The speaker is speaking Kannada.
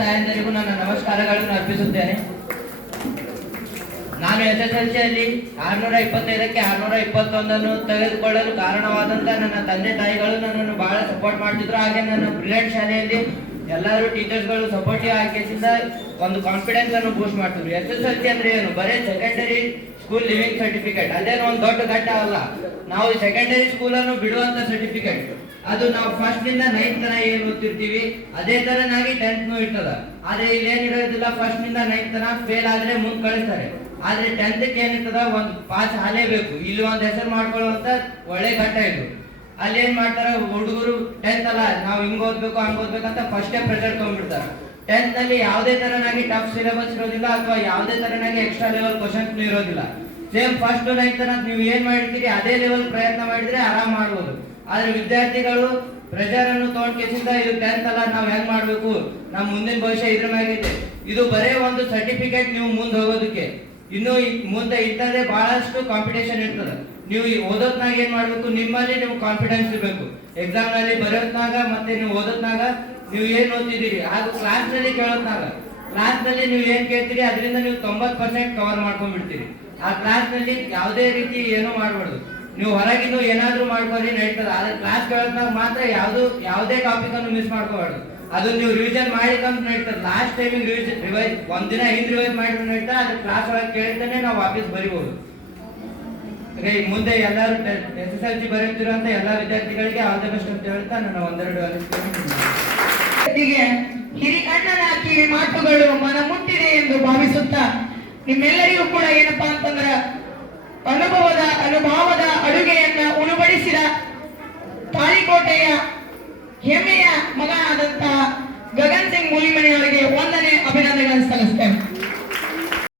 ತಾಯಂದಿರಿಗೂ ನನ್ನ ನಮಸ್ಕಾರಗಳನ್ನು ಅರ್ಪಿಸುತ್ತೇನೆ. ನಾನು SSLCಯಲ್ಲಿ 625ಕ್ಕೆ 621 ತೆಗೆದುಕೊಳ್ಳಲು ಕಾರಣವಾದಂತ ನನ್ನ ತಂದೆ ತಾಯಿಗಳು ನನ್ನನ್ನು ಬಹಳ ಸಪೋರ್ಟ್ ಮಾಡ್ತಿದ್ರು. ಹಾಗೆ ನನ್ನ ಬ್ರಿಲಿಯಂಟ್ ಶಾಲೆಯಲ್ಲಿ ಎಲ್ಲರೂ ಟೀಚರ್ಸ್ಗಳು ಸಪೋರ್ಟಿವ್ ಆಗಿಸಿಂದ ಒಂದು ಕಾನ್ಫಿಡೆನ್ಸ್ ಅನ್ನು ಬೂಸ್ಟ್ ಮಾಡ್ತಿದ್ರು. SSLC ಅಂದ್ರೆ ಏನು? ಬರೀ ಸೆಕೆಂಡರಿ ಸ್ಕೂಲ್ ಲಿವಿಂಗ್ ಸರ್ಟಿಫಿಕೇಟ್, ಅದೇನು ಒಂದು ದೊಡ್ಡ ಘಟ್ಟ ಅಲ್ಲ. ನಾವು ಸೆಕೆಂಡರಿ ಸ್ಕೂಲ್ ಅನ್ನು ಬಿಡುವಂತ ಸರ್ಟಿಫಿಕೇಟ್. ಅದು ನಾವು ಫಸ್ಟ್ ನಿಂದ 9th ತನ ಏನ್ ಓದ್ತಿರ್ತೀವಿ ಅದೇ ತರನಾಗಿ 10th ಇರ್ತದ. ಆದ್ರೆ ಇಲ್ಲಿ ಏನಿರೋದಿಲ್ಲ, ಫಸ್ಟ್ ನಿಂದ 9th ತನ ಫೇಲ್ ಆದ್ರೆ ಮುಂದ್ ಕಳಿಸ್ತಾರೆ. ಆದ್ರೆ 10th ಏನಿರ್ತದ ಒಂದು ಪಾಸ್ ಹಾಲೇಬೇಕು. ಇಲ್ಲಿ ಒಂದ್ ಹೆಸರು ಮಾಡ್ಕೊಳ್ಳುವಂತ ಒಳ್ಳೆ ಘಟ್ಟ ಇದು. ಅಲ್ಲಿ ಏನ್ ಮಾಡ್ತಾರ ಹುಡುಗರು 10th ಅಲ್ಲ ನಾವು ಹಿಂಗ್ ಓದ್ಬೇಕು ಹಂಗ್ ಓದ್ಬೇಕಂತ ಫಸ್ಟೇ ಪ್ರೆಷರ್ ತಗೊಂಡ್ಬಿಡ್ತಾರ. 10th ನಲ್ಲಿ ಯಾವುದೇ ತರನಾಗಿ ಟಫ್ ಸಿಲೆಬಸ್ ಇರೋದಿಲ್ಲ ಅಥವಾ ಯಾವುದೇ ತರನಾಗಿ ಎಕ್ಸ್ಟ್ರಾ ಲೆವೆಲ್ ಕ್ವಶನ್ಸ್ ಇರೋದಿಲ್ಲ. ಸೇಮ್ ಫಸ್ಟ್ 9th ತನ ನೀವು ಏನ್ ಮಾಡಿರ್ತೀರಿ ಅದೇ ಲೆವೆಲ್ ಪ್ರಯತ್ನ ಮಾಡಿದ್ರೆ ಆರಾಮ್ ಮಾಡ್ಬೋದು. ಆದ್ರೆ ವಿದ್ಯಾರ್ಥಿಗಳು ಪ್ರೆಷರ್ ಅನ್ನು ತಗೊಂಡ್ಕೆಸಿಂದ ಇದು 10th ಅಲ್ಲ ನಾವ್ ಹೆಂಗ್ ಮಾಡ್ಬೇಕು, ನಮ್ ಮುಂದಿನ ಭವಿಷ್ಯ ಇದ್ರ ಮ್ಯಾಗೈತೆ. ಇದು ಬರೇ ಒಂದು ಸರ್ಟಿಫಿಕೇಟ್ ನೀವು ಮುಂದೆ ಹೋಗೋದಕ್ಕೆ. ಇನ್ನು ಮುಂದೆ ಇಂಥದ್ದೇ ಬಹಳಷ್ಟು ಕಾಂಪಿಟೇಷನ್ ಇರ್ತದೆ. ನೀವು ಓದೋದ್ನಾಗ ಏನ್ ಮಾಡ್ಬೇಕು, ನಿಮ್ಮಲ್ಲಿ ನೀವು ಕಾನ್ಫಿಡೆನ್ಸ್ ಇರಬೇಕು. ಎಕ್ಸಾಮ್ ನಲ್ಲಿ ಬರೋದ್ನಾಗ ಮತ್ತೆ ನೀವು ಓದೋದ್ನಾಗ ನೀವು ಏನ್ ಓದ್ತಿದ್ದೀರಿ ಹಾಗೂ ಕ್ಲಾಸ್ ನಲ್ಲಿ ಕ್ಲಾಸ್ ನಲ್ಲಿ ನೀವು ಏನ್ ಕೇಳ್ತೀರಿ ಅದರಿಂದ ನೀವು 90% ಕವರ್ ಮಾಡ್ಕೊಂಡ್ಬಿಡ್ತೀರಿ. ಆ ಕ್ಲಾಸ್ ನಲ್ಲಿ ಯಾವುದೇ ರೀತಿ ಏನೂ ಮಾಡ್ಬಾರ್ದು. ನೀವು ಹೊರಗಿಂದು ಏನಾದ್ರೂ ಮಾಡ್ಕೊಳ್ಳಿ ನಡೀತದೆ. ಆದ್ರೆ ಕ್ಲಾಸ್ ಕೇಳೋದ್ನಾಗ ಮಾತ್ರ ಯಾವುದೇ ಟಾಪಿಕ್ ಅನ್ನು ಮಿಸ್ ಮಾಡ್ಕೋಬಾರ್ದು. ಅದು ನೀವು ರಿವಿಷನ್ ಮಾಡಿಕಂತ ನಡೀತದೆ. ಲಾಸ್ಟ್ ಟೈಮಿಂಗ್ ರಿವೈಸ್ ಒಂದಿನ ಹಿಂದ್ ರಿವೈಸ್ ಮಾಡಿದ್ರೆ ನಡೀತಾ, ಅದು ಕ್ಲಾಸ್ ಒಳಗೆ ಕೇಳಿದ್ರೆ ನಾವು ವಾಪಸ್ ಬರಿಬಹುದು. ಮುಂದೆ ಎಲ್ಲರೂ SSLC ಬರೆಯುತ್ತಿರುವಂತ ಎಲ್ಲಾ ವಿದ್ಯಾರ್ಥಿಗಳಿಗೆ ಆಲ್ ದ ಬೆಸ್ಟ್ ಅಂತ ಹೇಳ್ತಾ ನನ್ನ ಒಂದೆರಡು ಹಿರಿಯಣ್ಣನ ಕಿವಿ ಮಾತುಗಳು ಮನ ಮುಟ್ಟಿದೆ ಎಂದು ಭಾವಿಸುತ್ತಾ ನಿಮ್ಮೆಲ್ಲರಿಗೂ ಕೂಡ ಏನಪ್ಪಾ ಅಂತಂದ್ರ ಅನುಭವದ ಅಡುಗೆಯನ್ನ ಉಣಬಡಿಸಿದ ತಾಳಿಕೋಟೆಯ ಹೆಮ್ಮೆಯ ಮಗ ಆದಂತಹ ಗಗನ್ ಸಿಂಗ್ ಮೂಲಿಮನಿ